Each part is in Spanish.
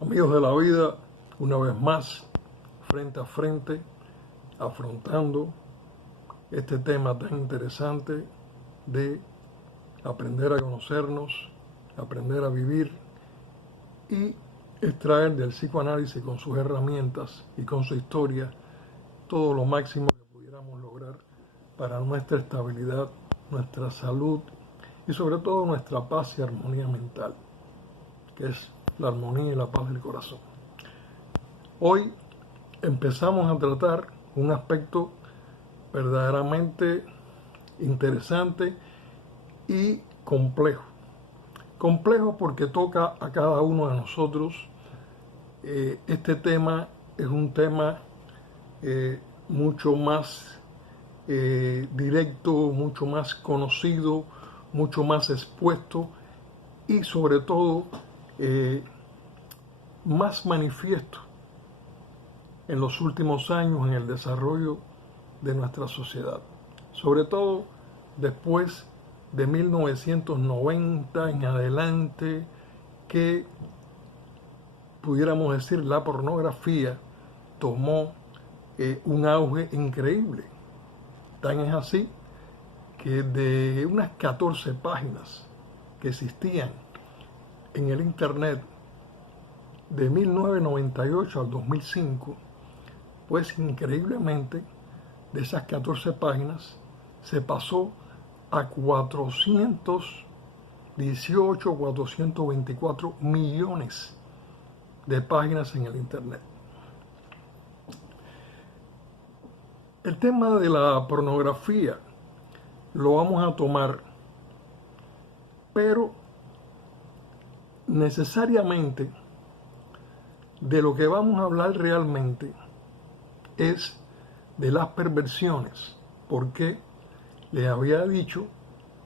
Amigos de la vida, una vez más, frente a frente, afrontando este tema tan interesante de aprender a conocernos, aprender a vivir y extraer del psicoanálisis con sus herramientas y con su historia todo lo máximo que pudiéramos lograr para nuestra estabilidad, nuestra salud y sobre todo nuestra paz y armonía mental, que es la armonía y la paz del corazón. Hoy empezamos a tratar un aspecto verdaderamente interesante y complejo. Complejo porque toca a cada uno de nosotros. Este tema es un tema mucho más directo, mucho más conocido, mucho más expuesto y sobre todo más manifiesto en los últimos años en el desarrollo de nuestra sociedad, sobre todo después de 1990 en adelante, que pudiéramos decir la pornografía tomó un auge increíble. Tan es así que de unas 14 páginas que existían en el internet de 1998 al 2005, pues increíblemente de esas 14 páginas se pasó a 418, 424 millones de páginas en el internet. El tema de la pornografía lo vamos a tomar, pero necesariamente de lo que vamos a hablar realmente es de las perversiones, porque les había dicho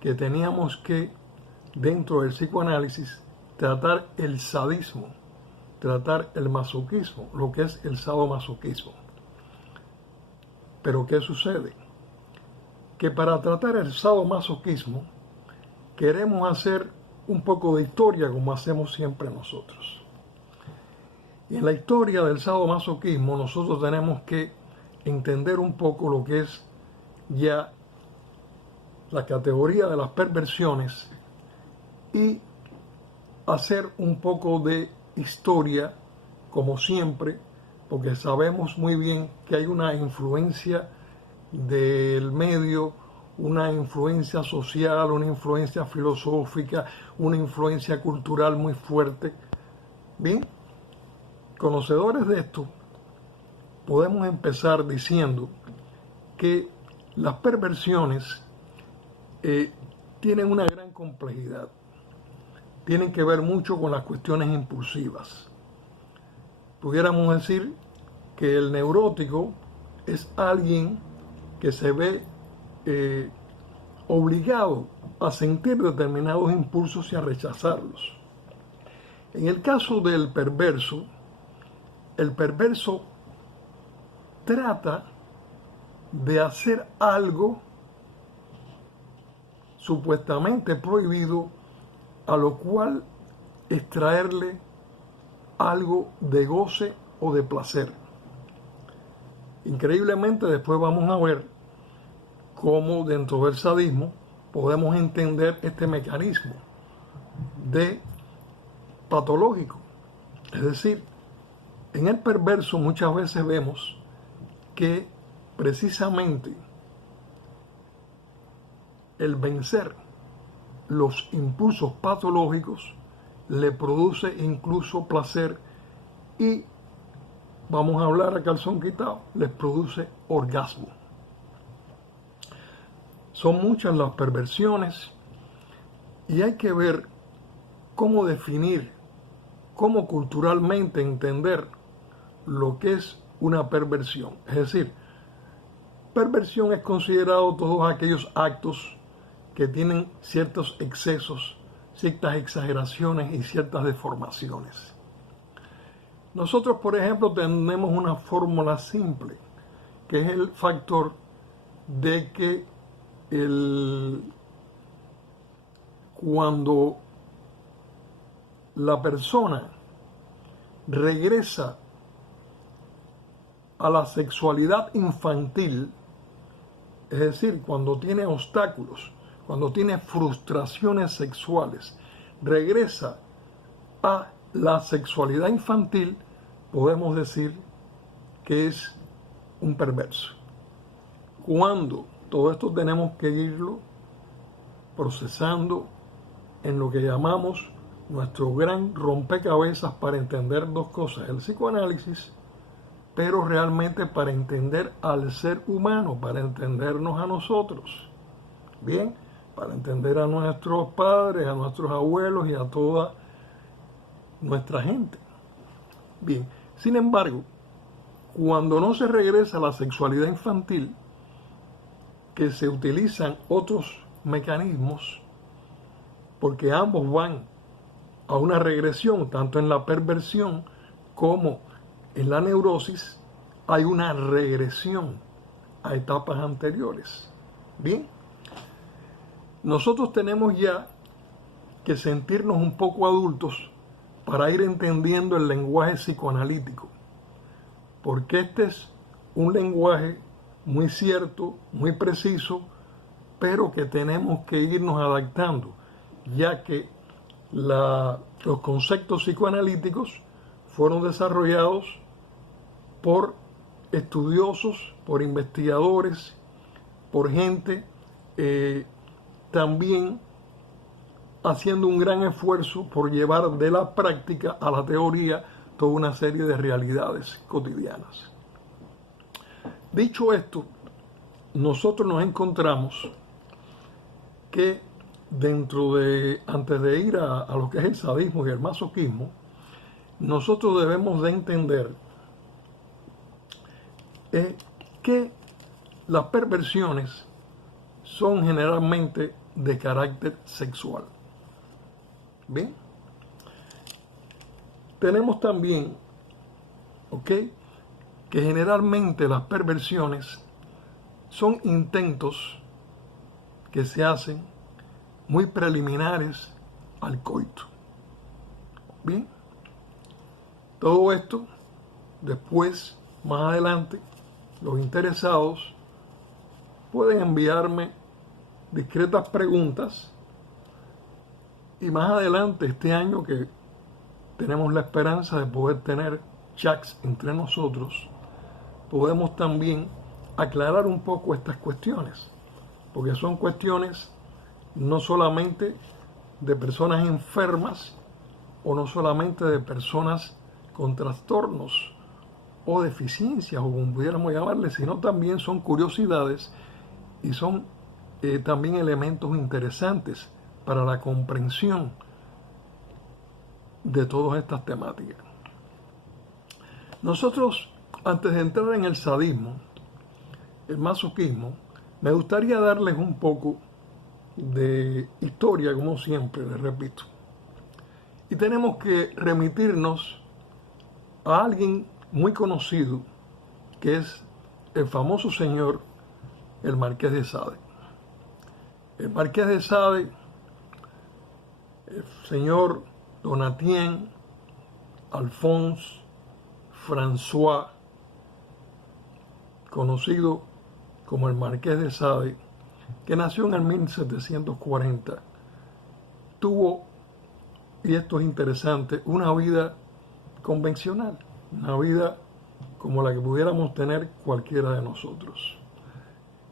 que teníamos que, dentro del psicoanálisis, tratar el sadismo, tratar el masoquismo, lo que es el sadomasoquismo. Pero ¿qué sucede? Que para tratar el sadomasoquismo queremos hacer un poco de historia, como hacemos siempre nosotros. Y en la historia del sadomasoquismo nosotros tenemos que entender un poco lo que es ya la categoría de las perversiones y hacer un poco de historia, como siempre, porque sabemos muy bien que hay una influencia del medio, una influencia social, una influencia filosófica, una influencia cultural muy fuerte. Bien, conocedores de esto, podemos empezar diciendo que las perversiones tienen una gran complejidad. Tienen que ver mucho con las cuestiones impulsivas. Pudiéramos decir que el neurótico es alguien que se ve obligado a sentir determinados impulsos y a rechazarlos. En el caso del perverso, el perverso trata de hacer algo supuestamente prohibido, a lo cual extraerle algo de goce o de placer. Increíblemente, después vamos a ver cómo dentro del sadismo podemos entender este mecanismo de patológico. Es decir, en el perverso muchas veces vemos que precisamente el vencer los impulsos patológicos le produce incluso placer y, vamos a hablar a calzón quitado, les produce orgasmo. Son muchas las perversiones y hay que ver cómo definir, cómo culturalmente entender lo que es una perversión. Es decir, perversión es considerado todos aquellos actos que tienen ciertos excesos, ciertas exageraciones y ciertas deformaciones. Nosotros, por ejemplo, tenemos una fórmula simple, que es el factor de que cuando la persona regresa a la sexualidad infantil, es decir, cuando tiene obstáculos, cuando tiene frustraciones sexuales, regresa a la sexualidad infantil, podemos decir que es un perverso. Cuando todo esto tenemos que irlo procesando en lo que llamamos nuestro gran rompecabezas para entender dos cosas, el psicoanálisis, pero realmente para entender al ser humano, para entendernos a nosotros, bien, para entender a nuestros padres, a nuestros abuelos y a toda nuestra gente. Bien, sin embargo, cuando no se regresa a la sexualidad infantil, que se utilizan otros mecanismos, porque ambos van a una regresión, tanto en la perversión como en la neurosis, hay una regresión a etapas anteriores. Bien, nosotros tenemos ya que sentirnos un poco adultos para ir entendiendo el lenguaje psicoanalítico, porque este es un lenguaje muy cierto, muy preciso, pero que tenemos que irnos adaptando, ya que los conceptos psicoanalíticos fueron desarrollados por estudiosos, por investigadores, por gente también haciendo un gran esfuerzo por llevar de la práctica a la teoría toda una serie de realidades cotidianas. Dicho esto, nosotros nos encontramos que antes de ir a lo que es el sadismo y el masoquismo, nosotros debemos de entender que las perversiones son generalmente de carácter sexual. ¿Bien? Tenemos también, que generalmente las perversiones son intentos que se hacen muy preliminares al coito. Bien, todo esto después, más adelante, los interesados pueden enviarme discretas preguntas y más adelante este año, que tenemos la esperanza de poder tener chats entre nosotros, podemos también aclarar un poco estas cuestiones, porque son cuestiones no solamente de personas enfermas o no solamente de personas con trastornos o deficiencias, o como pudiéramos llamarle, sino también son curiosidades y son también elementos interesantes para la comprensión de todas estas temáticas. Nosotros, antes de entrar en el sadismo, el masoquismo, me gustaría darles un poco de historia, como siempre, les repito. Y tenemos que remitirnos a alguien muy conocido, que es el famoso señor, el Marqués de Sade. El Marqués de Sade, el señor Donatien Alphonse François, conocido como el Marqués de Sade, que nació en el 1740, tuvo, y esto es interesante, una vida convencional, una vida como la que pudiéramos tener cualquiera de nosotros.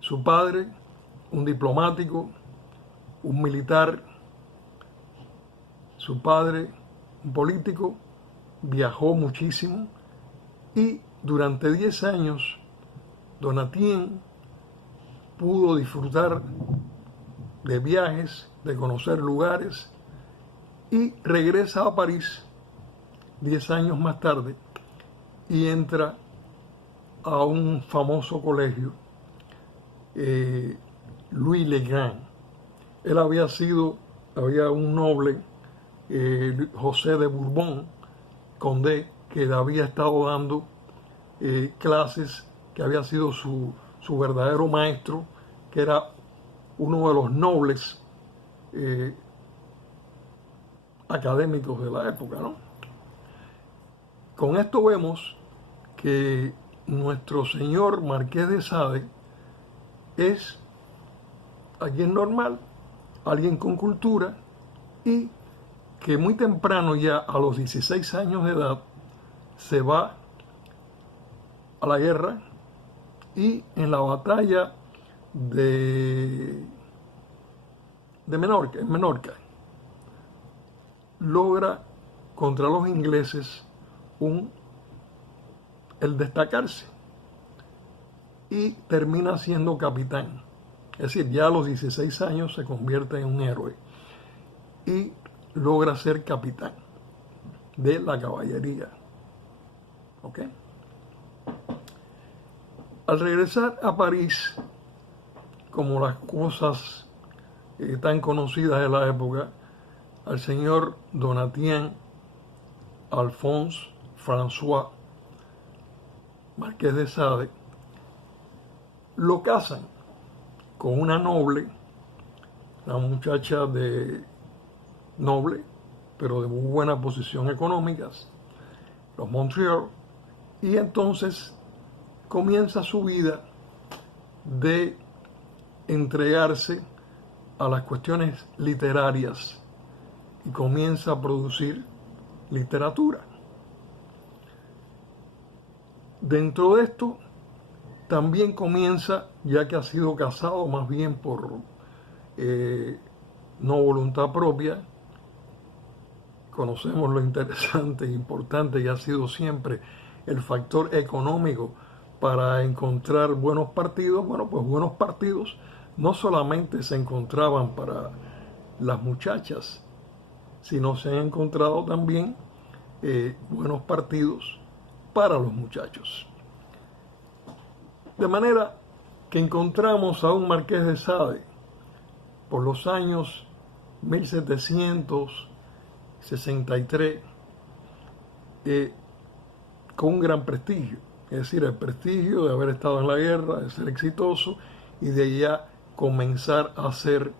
Su padre, un diplomático, un militar, su padre, un político, viajó muchísimo y durante 10 años Donatien pudo disfrutar de viajes, de conocer lugares y regresa a París 10 años más tarde y entra a un famoso colegio, Louis le Grand. Él había un noble, José de Bourbon, conde, que le había estado dando clases, que había sido su verdadero maestro, que era uno de los nobles académicos de la época, ¿no? Con esto vemos que nuestro señor Marqués de Sade es alguien normal, alguien con cultura y que muy temprano, ya a los 16 años de edad, se va a la guerra y en la batalla de Menorca, en Menorca, logra contra los ingleses el destacarse y termina siendo capitán. Es decir, ya a los 16 años se convierte en un héroe y logra ser capitán de la caballería. ¿Ok? Al regresar a París, como las cosas tan conocidas de la época, al señor Donatien Alphonse François Marqués de Sade lo casan con una noble, una muchacha de noble, pero de muy buena posición económica, los Montreal, y entonces comienza su vida de entregarse a las cuestiones literarias y comienza a producir literatura. Dentro de esto también comienza, ya que ha sido casado más bien por no voluntad propia, conocemos lo interesante e importante que ha sido siempre el factor económico para encontrar buenos partidos. Bueno, pues buenos partidos no solamente se encontraban para las muchachas, sino se han encontrado también buenos partidos para los muchachos. De manera que encontramos a un Marqués de Sade por los años 1763 con un gran prestigio, es decir, el prestigio de haber estado en la guerra, de ser exitoso y de ya comenzar a hacer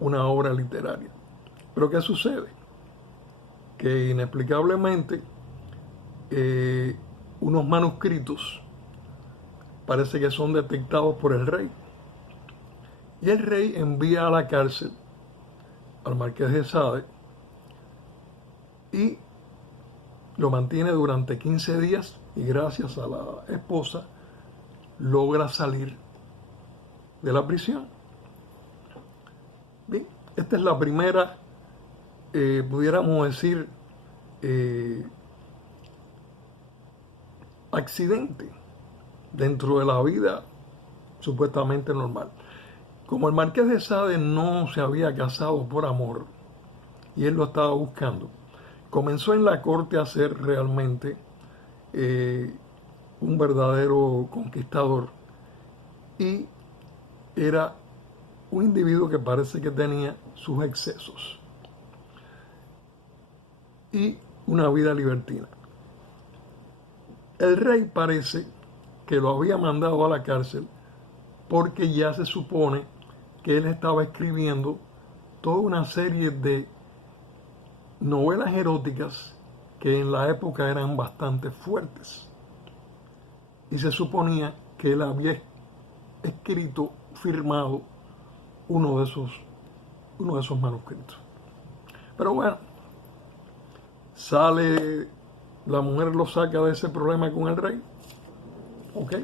una obra literaria. Pero ¿qué sucede? Que inexplicablemente unos manuscritos parece que son detectados por el rey. Y el rey envía a la cárcel al Marqués de Sade y lo mantiene durante 15 días y gracias a la esposa logra salir de la prisión. Bien, esta es la primera, pudiéramos decir, accidente dentro de la vida supuestamente normal. Como el Marqués de Sade no se había casado por amor y él lo estaba buscando, comenzó en la corte a ser realmente un verdadero conquistador y era un individuo que parece que tenía sus excesos y una vida libertina. El rey parece que lo había mandado a la cárcel porque ya se supone que él estaba escribiendo toda una serie de novelas eróticas que en la época eran bastante fuertes. Y se suponía que él había escrito, firmado uno de esos manuscritos. Pero bueno, sale, la mujer lo saca de ese problema con el rey. ¿Ok?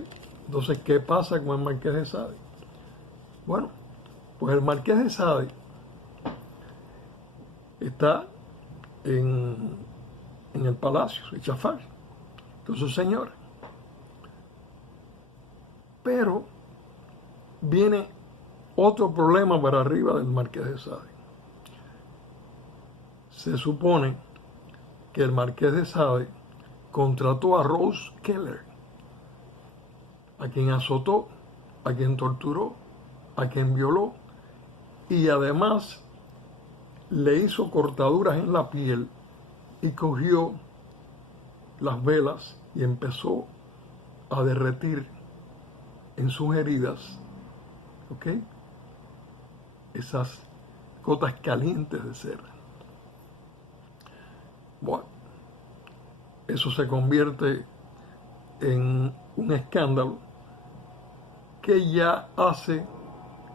Entonces, ¿qué pasa con el Marqués de Sade? Bueno, pues el Marqués de Sade está en el palacio de Chafar con su señora. Pero viene otro problema para arriba del Marqués de Sade. Se supone que el Marqués de Sade contrató a Rose Keller, a quien azotó, a quien torturó, a quien violó y además le hizo cortaduras en la piel y cogió las velas y empezó a derretir en sus heridas, ¿ok?, esas gotas calientes de cera. Bueno, eso se convierte en un escándalo que ya hace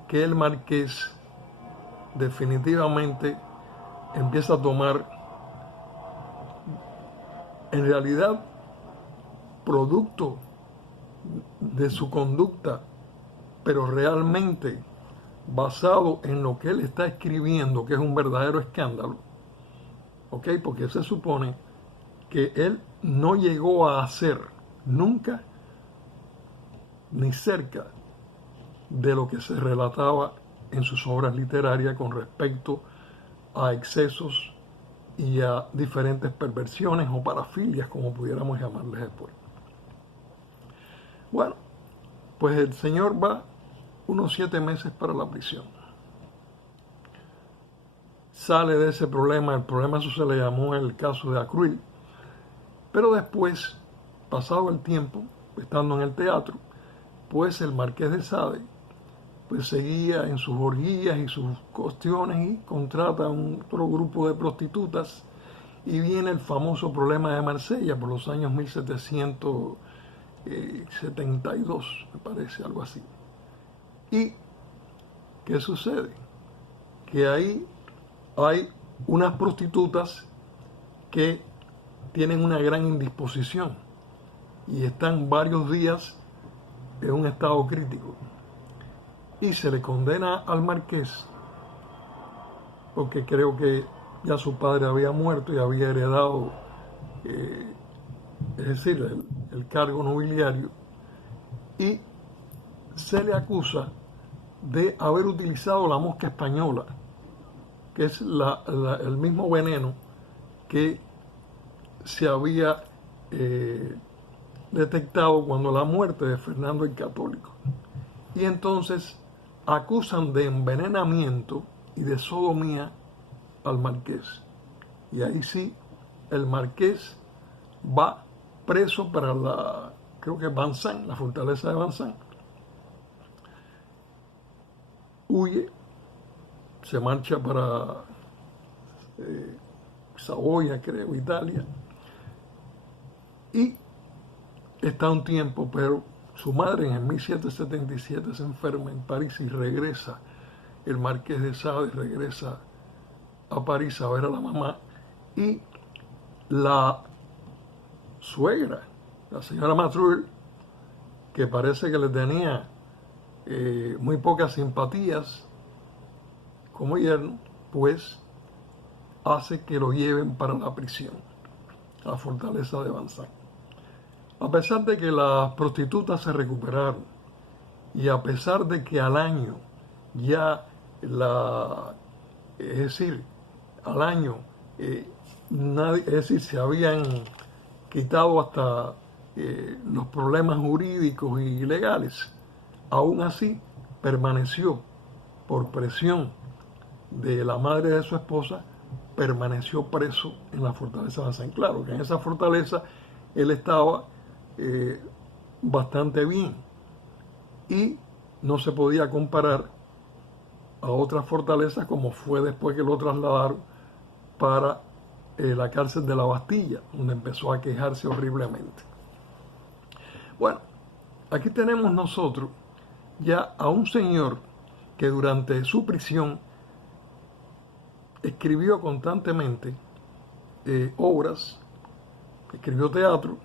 que el marqués definitivamente empieza a tomar, en realidad, producto de su conducta, pero realmente basado en lo que él está escribiendo, que es un verdadero escándalo, ¿ok? Porque se supone que él no llegó a hacer nunca ni cerca de lo que se relataba en sus obras literarias con respecto a excesos y a diferentes perversiones o parafilias, como pudiéramos llamarles después. Bueno, pues el señor va unos 7 meses para la prisión. Sale de ese problema, el problema eso se le llamó el caso de Acruil, pero después, pasado el tiempo, estando en el teatro, pues el Marqués de Sade pues seguía en sus orgías y sus cuestiones y contrata a otro grupo de prostitutas y viene el famoso problema de Marsella por los años 1772, me parece, algo así. ¿Y qué sucede? Que ahí hay unas prostitutas que tienen una gran indisposición y están varios días en un estado crítico. Y se le condena al marqués, porque creo que ya su padre había muerto y había heredado, es decir, el cargo nobiliario, y se le acusa de haber utilizado la mosca española, que es el mismo veneno que se había detectado cuando la muerte de Fernando el Católico. Y entonces acusan de envenenamiento y de sodomía al marqués. Y ahí sí, el marqués va preso para creo que Vincennes, la fortaleza de Vincennes. Huye, se marcha para Saboya, creo, Italia. Y está un tiempo, pero su madre en el 1777 se enferma en París y regresa. El Marqués de Sade regresa a París a ver a la mamá y la suegra, la señora Matrulle, que parece que le tenía muy pocas simpatías como yerno, pues hace que lo lleven para la prisión, a la fortaleza de Vincennes. A pesar de que las prostitutas se recuperaron y a pesar de que al año ya es decir, al año es decir, se habían quitado hasta los problemas jurídicos y legales, aún así permaneció por presión de la madre de su esposa, permaneció preso en la fortaleza de Vincennes. Claro que en esa fortaleza él estaba bastante bien y no se podía comparar a otras fortalezas como fue después que lo trasladaron para la cárcel de la Bastilla, donde empezó a quejarse horriblemente. Bueno, aquí tenemos nosotros ya a un señor que durante su prisión escribió constantemente obras, escribió teatro,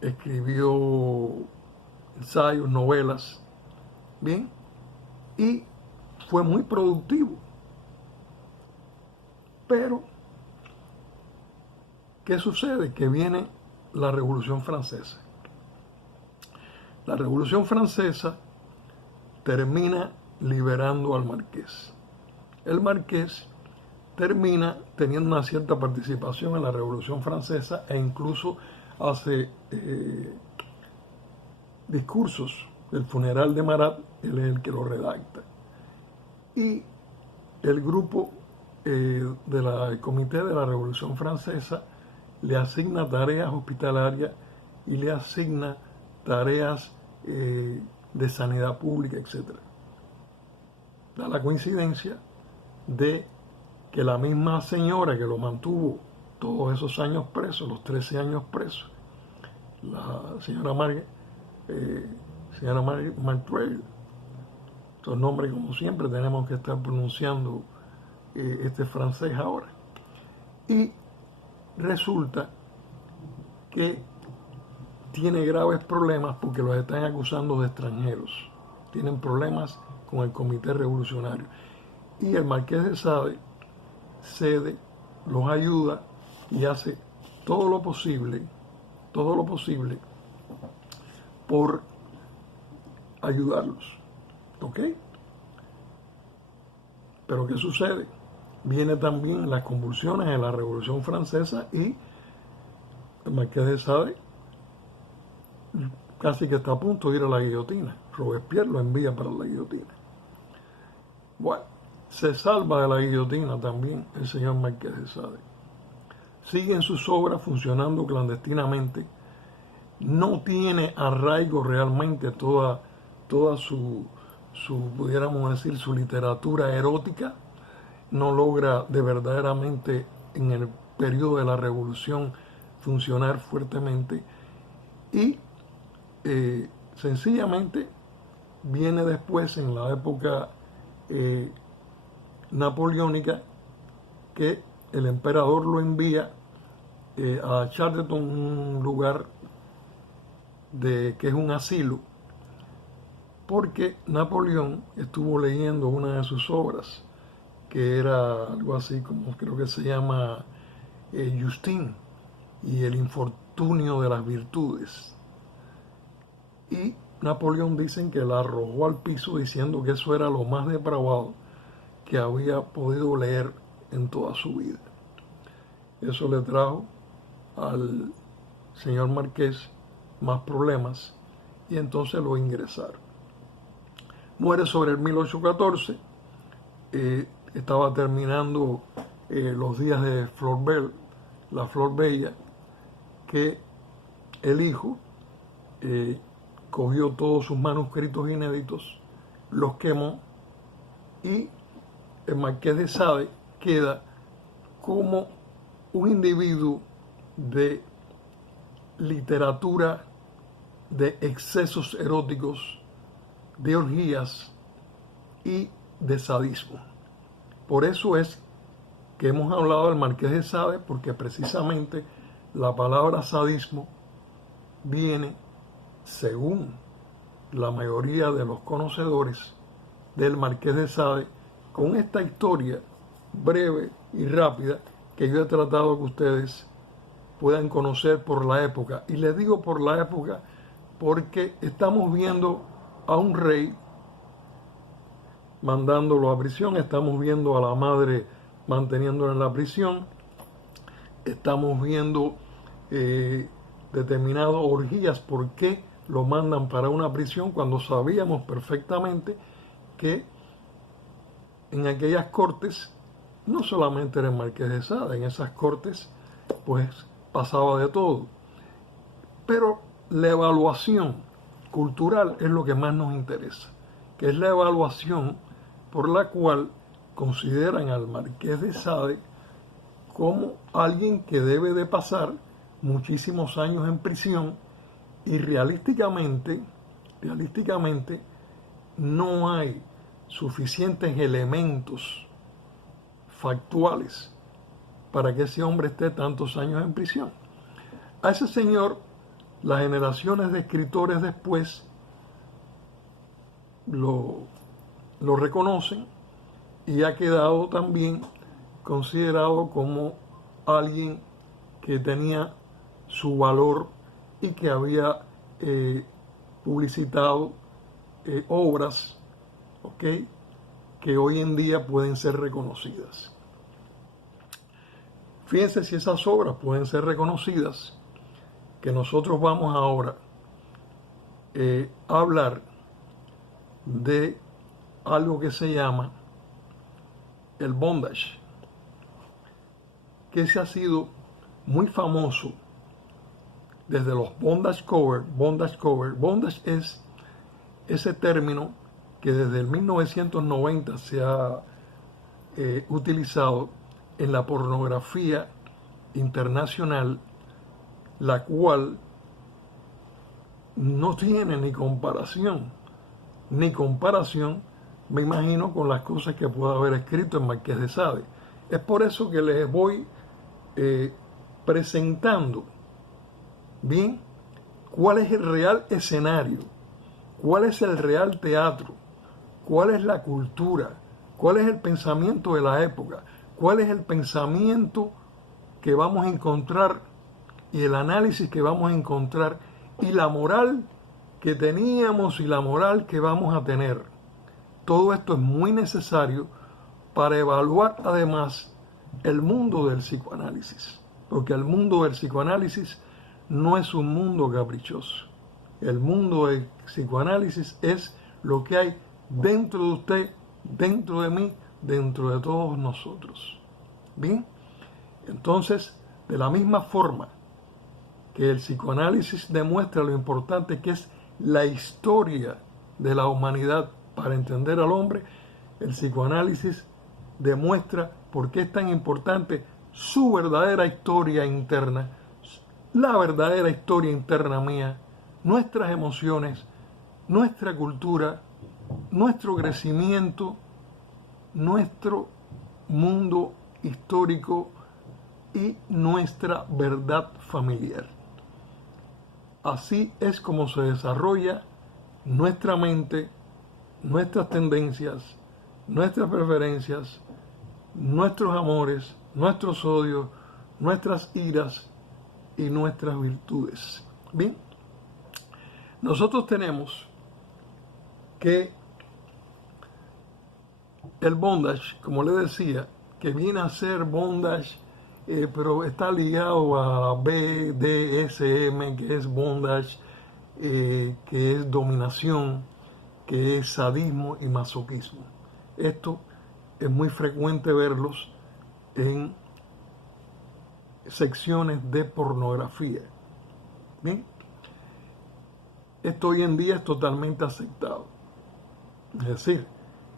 escribió ensayos, novelas, bien, y fue muy productivo. Pero, ¿qué sucede? Que viene la Revolución Francesa. La Revolución Francesa termina liberando al marqués. El marqués termina teniendo una cierta participación en la Revolución Francesa e incluso hace discursos del funeral de Marat, él es el que lo redacta. Y el grupo del Comité de la Revolución Francesa le asigna tareas hospitalarias y le asigna tareas de sanidad pública, etc. Da la coincidencia de que la misma señora que lo mantuvo todos esos años presos, los 13 años presos. La señora Martrail, estos nombres como siempre tenemos que estar pronunciando este francés ahora. Y resulta que tiene graves problemas porque los están acusando de extranjeros. Tienen problemas con el Comité Revolucionario. Y el Marqués de Sade cede, los ayuda y hace todo lo posible por ayudarlos. ¿Ok? Pero ¿qué sucede? Viene también las convulsiones de la Revolución Francesa y el Marqués de Sade casi que está a punto de ir a la guillotina. Robespierre lo envía para la guillotina. Bueno, se salva de la guillotina también el señor Marqués de Sade. Sigue en sus obras funcionando clandestinamente. No tiene arraigo realmente toda su, pudiéramos decir, su literatura erótica. No logra de verdaderamente en el periodo de la Revolución funcionar fuertemente. Y sencillamente viene después en la época napoleónica que el emperador lo envía a Charterton, un lugar que es un asilo, porque Napoleón estuvo leyendo una de sus obras que era algo así como creo que se llama Justine y el infortunio de las virtudes. Y Napoleón dicen que la arrojó al piso diciendo que eso era lo más depravado que había podido leer en toda su vida. Eso le trajo al señor Marqués más problemas y entonces lo ingresaron. Muere sobre el 1814, estaba terminando los días de Flor Belle, la Flor Bella, que el hijo cogió todos sus manuscritos inéditos, los quemó y el Marqués de Sade queda como un individuo de literatura de excesos eróticos, de orgías y de sadismo. Por eso es que hemos hablado del Marqués de Sade, porque precisamente la palabra sadismo viene, según la mayoría de los conocedores, del Marqués de Sade, con esta historia breve y rápida que yo he tratado que ustedes puedan conocer por la época. Y les digo por la época porque estamos viendo a un rey mandándolo a prisión, estamos viendo a la madre manteniéndolo en la prisión, estamos viendo determinadas orgías. ¿Por qué lo mandan para una prisión cuando sabíamos perfectamente que en aquellas cortes no solamente era el Marqués de Sade, en esas cortes pues pasaba de todo? Pero la evaluación cultural es lo que más nos interesa, que es la evaluación por la cual consideran al Marqués de Sade como alguien que debe de pasar muchísimos años en prisión y realísticamente no hay suficientes elementos factuales para que ese hombre esté tantos años en prisión. A ese señor, las generaciones de escritores después lo reconocen y ha quedado también considerado como alguien que tenía su valor y que había publicitado obras, ¿okay?, que hoy en día pueden ser reconocidas. Fíjense si esas obras pueden ser reconocidas, que nosotros vamos ahora a hablar de algo que se llama el bondage, que se ha sido muy famoso desde los bondage cover. Bondage es ese término que desde el 1990 se ha utilizado en la pornografía internacional, la cual no tiene ni comparación, me imagino, con las cosas que pueda haber escrito en Marqués de Sade. Es por eso que les voy presentando bien cuál es el real escenario, cuál es el real teatro, cuál es la cultura, cuál es el pensamiento de la época, cuál es el pensamiento que vamos a encontrar y el análisis que vamos a encontrar y la moral que teníamos y la moral que vamos a tener. Todo esto es muy necesario para evaluar además el mundo del psicoanálisis, porque el mundo del psicoanálisis no es un mundo caprichoso. El mundo del psicoanálisis es lo que hay dentro de usted, dentro de mí, dentro de todos nosotros. Bien, entonces, de la misma forma que el psicoanálisis demuestra lo importante que es la historia de la humanidad para entender al hombre, el psicoanálisis demuestra por qué es tan importante su verdadera historia interna, la verdadera historia interna mía, nuestras emociones, nuestra cultura, nuestro crecimiento, nuestro mundo histórico y nuestra verdad familiar. Así es como se desarrolla nuestra mente, nuestras tendencias, nuestras preferencias, nuestros amores, nuestros odios, nuestras iras y nuestras virtudes. Bien, nosotros tenemos que el bondage, como le decía, que viene a ser bondage, pero está ligado a BDSM, que es bondage, que es dominación, que es sadismo y masoquismo. Esto es muy frecuente verlos en secciones de pornografía. Bien, esto hoy en día es totalmente aceptado. Es decir,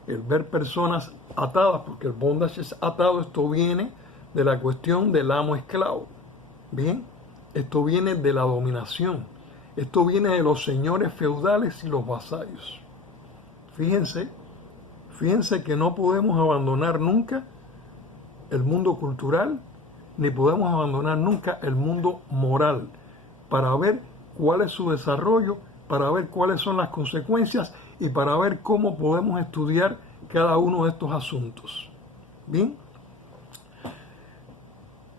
el ver personas atadas, porque el bondage es atado, esto viene de la cuestión del amo-esclavo. Bien, esto viene de la dominación. Esto viene de los señores feudales y los vasallos. Fíjense que no podemos abandonar nunca el mundo cultural, ni podemos abandonar nunca el mundo moral, para ver cuál es su desarrollo, para ver cuáles son las consecuencias y para ver cómo podemos estudiar cada uno de estos asuntos. Bien,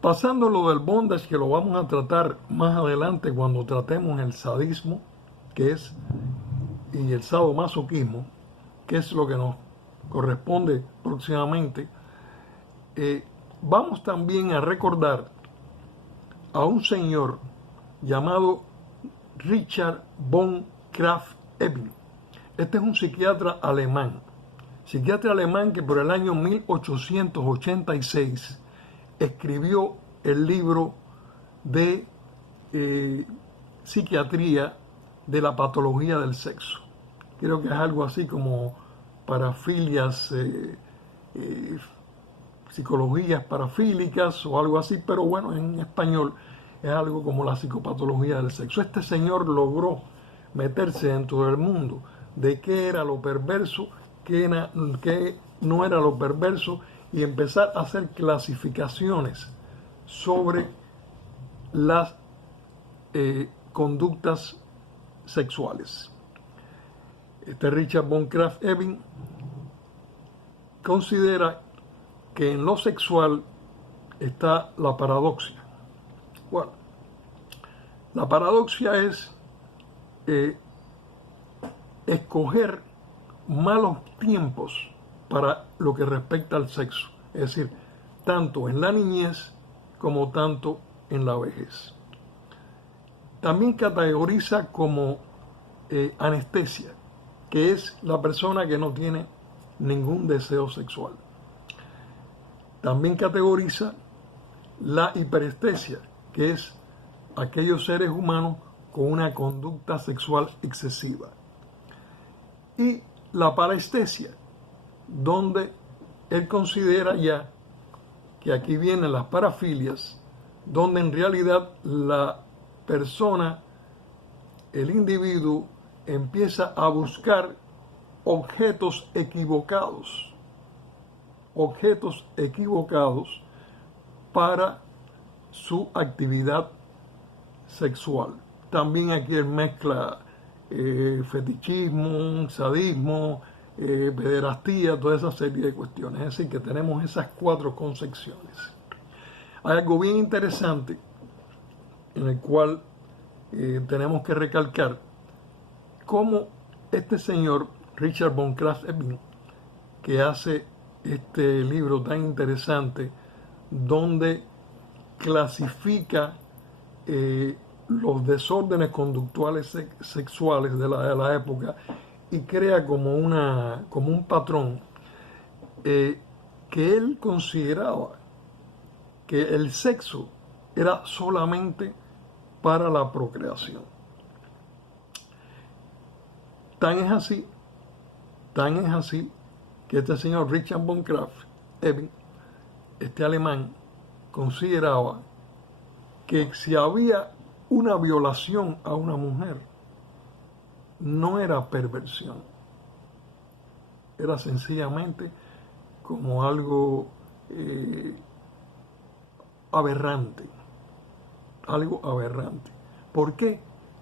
pasando lo del bondage, que lo vamos a tratar más adelante cuando tratemos el sadismo, que es, y el sadomasoquismo, que es lo que nos corresponde próximamente, vamos también a recordar a un señor llamado Richard von Krafft-Ebing. Este es un psiquiatra alemán que por el año 1886 escribió el libro de psiquiatría de la patología del sexo. Creo que es algo así como parafilias, psicologías parafílicas o algo así, pero bueno, en español es algo como la psicopatología del sexo. Este señor logró meterse dentro del mundo de qué era lo perverso, qué no era lo perverso, y empezar a hacer clasificaciones sobre las conductas sexuales. Este Richard von Krafft-Ebing considera que en lo sexual está la paradoxia. Bueno, la paradoxia es escoger malos tiempos para lo que respecta al sexo, es decir, tanto en la niñez como tanto en la vejez. También categoriza como anestesia, que es la persona que no tiene ningún deseo sexual. También categoriza la hiperestesia, que es aquellos seres humanos con una conducta sexual excesiva. Y la parestesia, donde él considera ya que aquí vienen las parafilias, donde en realidad la persona, el individuo, empieza a buscar objetos equivocados para su actividad sexual. También aquí él mezcla fetichismo, sadismo, pederastía, toda esa serie de cuestiones. Es decir, que tenemos esas 4 concepciones. Hay algo bien interesante en el cual tenemos que recalcar cómo este señor Richard von Krafft-Ebing, que hace este libro tan interesante donde clasifica los desórdenes conductuales sexuales de la época y crea como un patrón que él consideraba que el sexo era solamente para la procreación. Tan es así que este señor Richard von Krafft-Ebing, este alemán, consideraba que si había una violación a una mujer, no era perversión, era sencillamente como algo aberrante. ¿Por qué?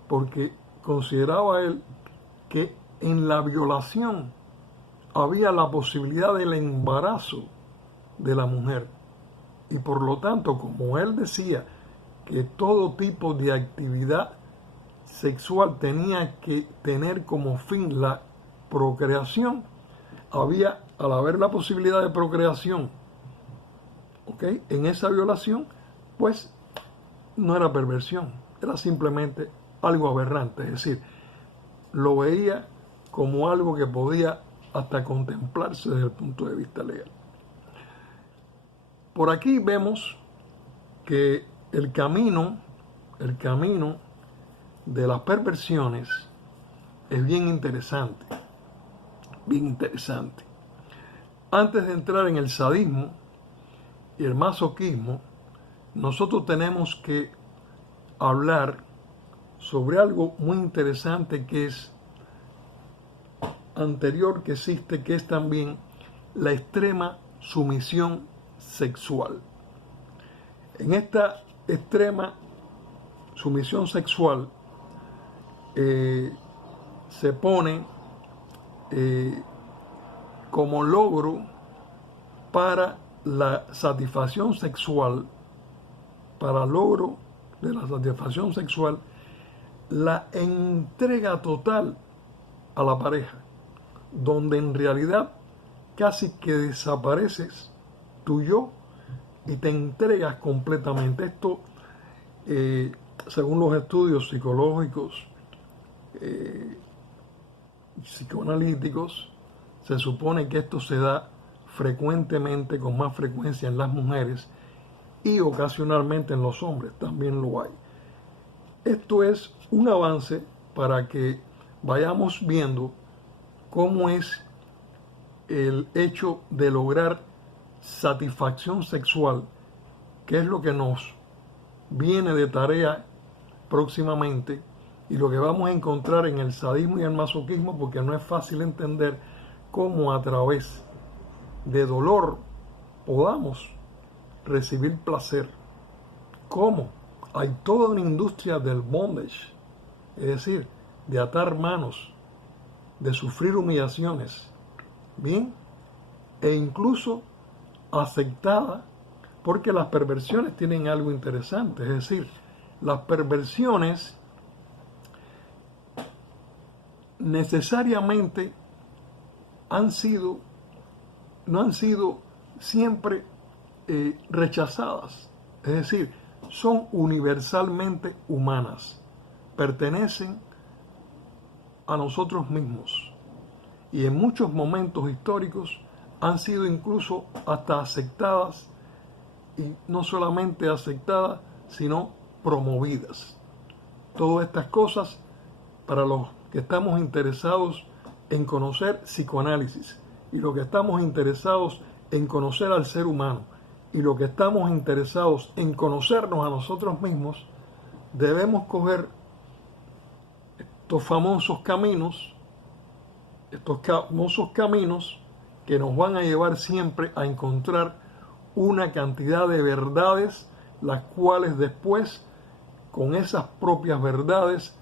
Porque consideraba él que en la violación había la posibilidad del embarazo de la mujer. Y por lo tanto, como él decía que todo tipo de actividad sexual tenía que tener como fin la procreación, al haber la posibilidad de procreación, en esa violación, pues no era perversión, era simplemente algo aberrante. Es decir, lo veía como algo que podía hasta contemplarse desde el punto de vista legal. Por aquí vemos que el camino de las perversiones es bien interesante. Antes de entrar en el sadismo y el masoquismo, nosotros tenemos que hablar sobre algo muy interesante que es anterior, que existe, que es también la extrema sumisión sexual. En esta extrema sumisión sexual se pone como logro para la satisfacción sexual, la entrega total a la pareja, donde en realidad casi que desapareces tu yo y te entregas completamente. Esto, según los estudios psicológicos, psicoanalíticos, se supone que esto se da frecuentemente, con más frecuencia en las mujeres y ocasionalmente en los hombres, también lo hay. Esto es un avance para que vayamos viendo cómo es el hecho de lograr satisfacción sexual, que es lo que nos viene de tarea próximamente y lo que vamos a encontrar en el sadismo y el masoquismo, porque no es fácil entender cómo a través de dolor podamos recibir placer. ¿Cómo? Hay toda una industria del bondage, es decir, de atar manos, de sufrir humillaciones, ¿bien? E incluso aceptada, porque las perversiones tienen algo interesante, es decir, las perversiones necesariamente no han sido siempre rechazadas, es decir, son universalmente humanas, pertenecen a nosotros mismos y en muchos momentos históricos han sido incluso hasta aceptadas, y no solamente aceptadas, sino promovidas. Todas estas cosas, para los que estamos interesados en conocer psicoanálisis y los que estamos interesados en conocer al ser humano y lo que estamos interesados en conocernos a nosotros mismos, debemos coger estos famosos caminos que nos van a llevar siempre a encontrar una cantidad de verdades, las cuales después, con esas propias verdades,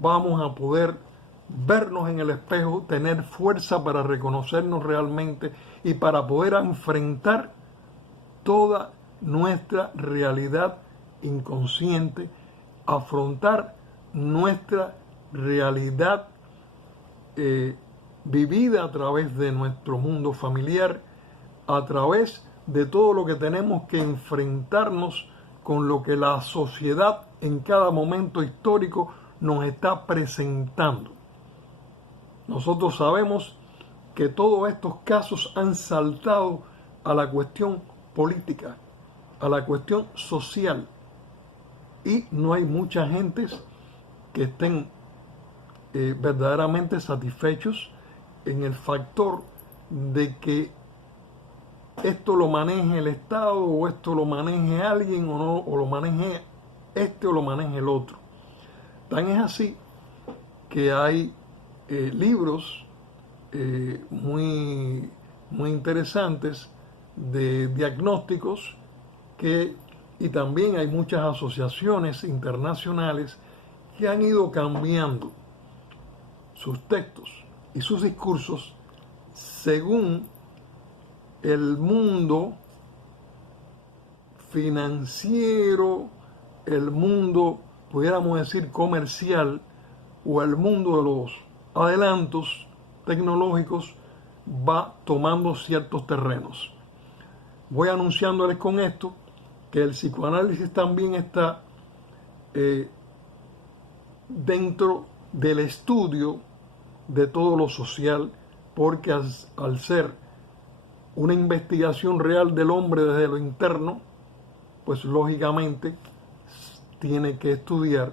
vamos a poder vernos en el espejo, tener fuerza para reconocernos realmente y para poder enfrentar toda nuestra realidad inconsciente, afrontar nuestra realidad vivida a través de nuestro mundo familiar, a través de todo lo que tenemos que enfrentarnos con lo que la sociedad en cada momento histórico nos está presentando. Nosotros sabemos que todos estos casos han saltado a la cuestión política, a la cuestión social, y no hay mucha gente que estén verdaderamente satisfechos en el factor de que esto lo maneje el Estado o esto lo maneje alguien o no, o lo maneje este o lo maneje el otro. Tan es así que hay libros muy interesantes de diagnósticos y también hay muchas asociaciones internacionales que han ido cambiando sus textos y sus discursos según el mundo financiero, el mundo, pudiéramos decir, comercial, o el mundo de los adelantos tecnológicos va tomando ciertos terrenos. Voy anunciándoles con esto que el psicoanálisis también está dentro del estudio de todo lo social, porque al ser una investigación real del hombre desde lo interno, pues lógicamente tiene que estudiar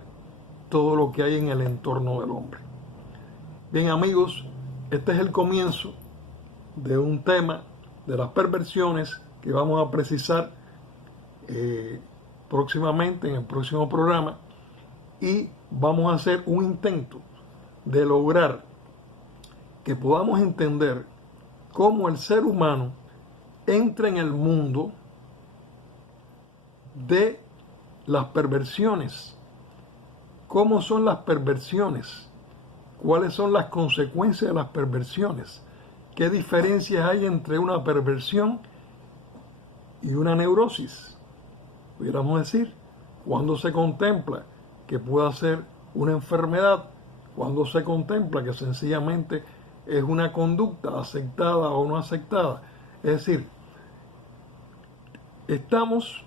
todo lo que hay en el entorno del hombre. Bien, amigos, este es el comienzo de un tema de las perversiones que vamos a precisar próximamente en el próximo programa, y vamos a hacer un intento de lograr que podamos entender cómo el ser humano entra en el mundo de las perversiones. ¿Cómo son las perversiones? ¿Cuáles son las consecuencias de las perversiones? ¿Qué diferencias hay entre una perversión y una neurosis? Pudiéramos decir, cuando se contempla que pueda ser una enfermedad, cuando se contempla que sencillamente es una conducta aceptada o no aceptada. Es decir, estamos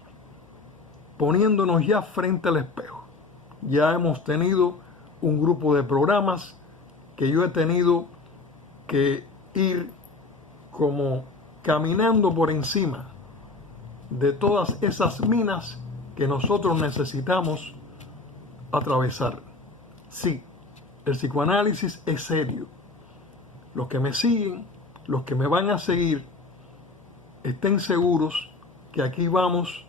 poniéndonos ya frente al espejo. Ya hemos tenido un grupo de programas que yo he tenido que ir como caminando por encima de todas esas minas que nosotros necesitamos atravesar. Sí, el psicoanálisis es serio. Los que me siguen, los que me van a seguir, estén seguros que aquí vamos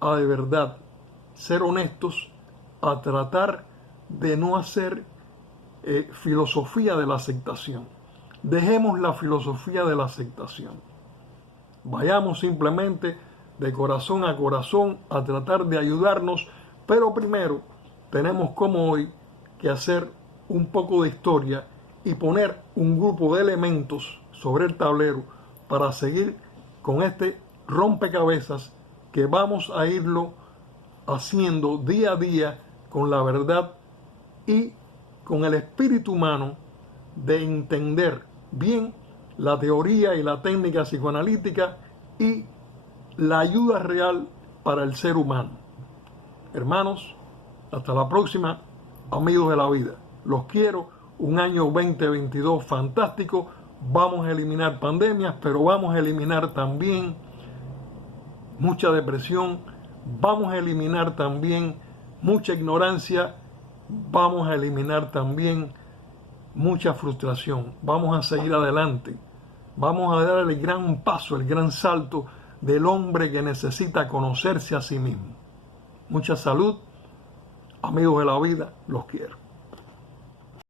a de verdad ser honestos, a tratar de no hacer filosofía de la aceptación. Dejemos la filosofía de la aceptación. Vayamos simplemente de corazón a corazón a tratar de ayudarnos, pero primero tenemos como hoy que hacer un poco de historia y poner un grupo de elementos sobre el tablero para seguir con este rompecabezas que vamos a irlo haciendo día a día con la verdad y con el espíritu humano de entender bien la teoría y la técnica psicoanalítica y la ayuda real para el ser humano. Hermanos, hasta la próxima, amigos de la vida. Los quiero. Un año 2022 fantástico. Vamos a eliminar pandemias, pero vamos a eliminar también mucha depresión. Vamos a eliminar también mucha ignorancia. Vamos a eliminar también mucha frustración. Vamos a seguir adelante. Vamos a dar el gran paso, el gran salto del hombre que necesita conocerse a sí mismo. Mucha salud, amigos de la vida, los quiero.